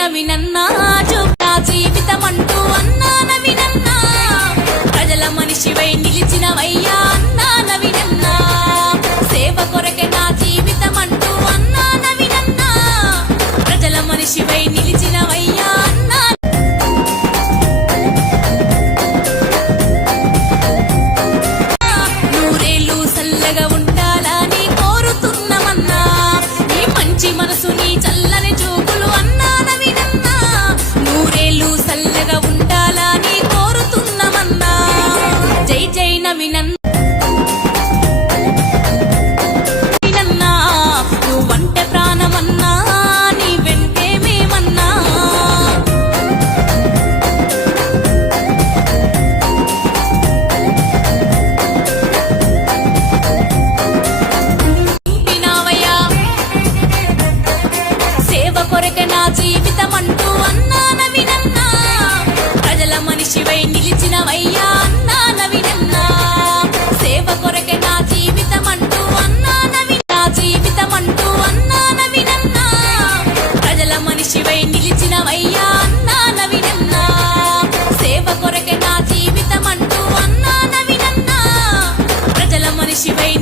నవినన్నా చూపా జీవితమంటూ అన్నా నవినన్నా ప్రజల మనిషివై నిలిచినవయ్యా అన్నా నవినన్నా సేవ కొరకే నా జీవితమంటూ అన్నా నవినన్నా ప్రజల మనిషివై నిలిచినవయ్యా అన్నా నూరేళ్ళు సల్లగా ఉండాలని కోరుతున్నామన్నా నీ మంచి మనసు నీ చల్లని చూపులు అన్నా నవినన్నా నూరేళ్ళు సల్లగా ఉండాలని కోరుతున్నామన్నా జై జై నవినన్నా నువ్వంటే ప్రాణమన్నా నీ వెంటే మేమన్నా సేవ కొరకే నా జీవితమంటూ అన్నా నవినన్నా ప్రజల మనిషివై నిలిచినవయ్యా అన్నా నవినన్నా సేవ కొరకే నా జీవితమంటూ అన్నా నా జీవితమంటూ అన్నా నవినన్నా ప్రజల మనిషివై నిలిచినవయ్యా అన్నా నవినన్నా సేవ కొరకే నా జీవితమంటూ అన్నా నవినన్నా ప్రజల మనిషివై